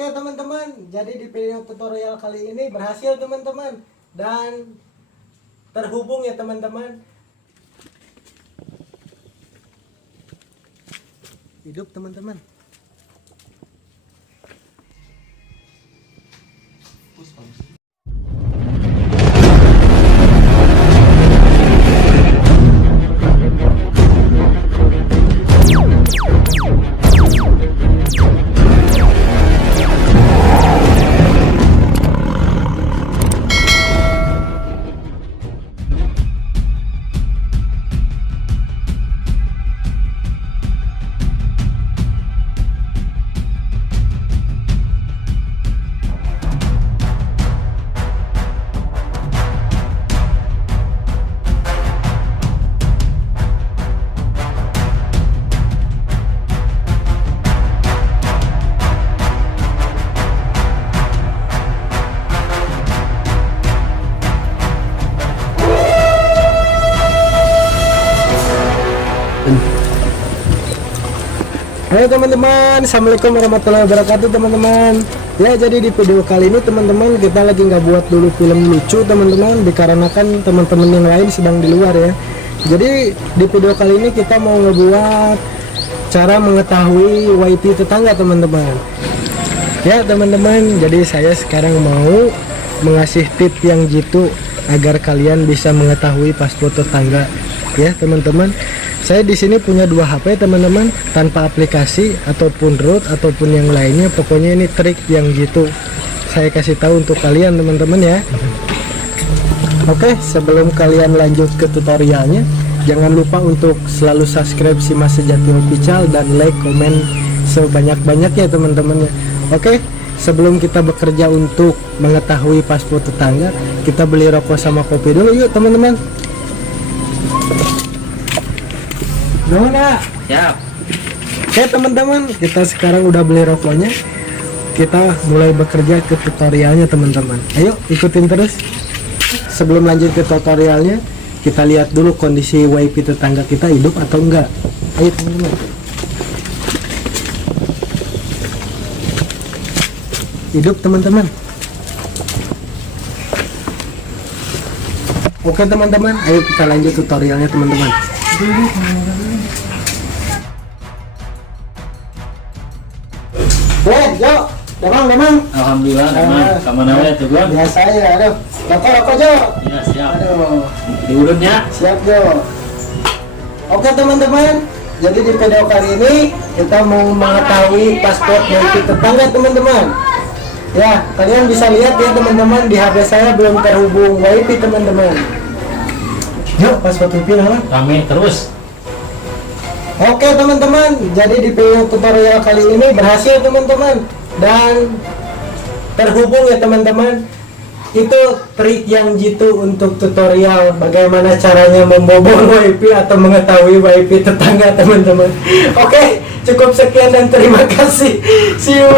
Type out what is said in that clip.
Oke teman-teman, jadi di video tutorial kali ini berhasil teman-teman dan terhubung ya teman-teman. Hidup teman-teman. Halo teman-teman, assalamualaikum warahmatullahi wabarakatuh teman-teman. Ya, jadi di video kali ini teman-teman kita lagi nggak buat dulu film lucu teman-teman, dikarenakan teman-teman yang lain sedang di luar ya. Jadi di video kali ini kita mau ngebuat cara mengetahui WiFi tetangga teman-teman. Ya teman-teman, jadi saya sekarang mau mengasih tips yang jitu agar kalian bisa mengetahui password tetangga ya teman-teman. Saya di sini punya dua HP teman-teman, tanpa aplikasi ataupun root ataupun yang lainnya. Pokoknya ini trik yang gitu saya kasih tahu untuk kalian teman-teman ya. Oke, sebelum kalian lanjut ke tutorialnya, jangan lupa untuk selalu subscribe si Mas Sejati Official dan like, komen sebanyak-banyaknya teman-teman ya. Oke, sebelum kita bekerja untuk mengetahui password tetangga, kita beli rokok sama kopi dulu yuk teman-teman. Gimana? Siap. Oke teman-teman, kita sekarang udah beli rokoknya. Kita mulai bekerja ke tutorialnya teman-teman. Ayo ikutin terus. Sebelum lanjut ke tutorialnya, kita lihat dulu kondisi WiFi tetangga kita hidup atau enggak. Ayo teman-teman. Hidup teman-teman. Oke teman-teman, ayo kita lanjut tutorialnya teman-teman. Jo, demang. Alhamdulillah, teman. Kamana we tuh, Bang? Biasa ya, aduh. Rokok Jo. Iya, siap. Aduh. Diurutnya. Siap Jo. Oke teman-teman, jadi di video kali ini kita mau mengetahui password WiFi tetangga teman-teman. Ya, kalian bisa lihat ya teman-teman, di HP saya belum terhubung WiFi teman-teman. Yuk, password WiFi apa? Rame terus. Oke teman-teman, jadi di video tutorial kali ini berhasil teman-teman dan terhubung ya teman-teman. Itu trik yang jitu untuk tutorial bagaimana caranya membobol WiFi atau mengetahui WiFi tetangga teman-teman. Oke, cukup sekian dan terima kasih. See you.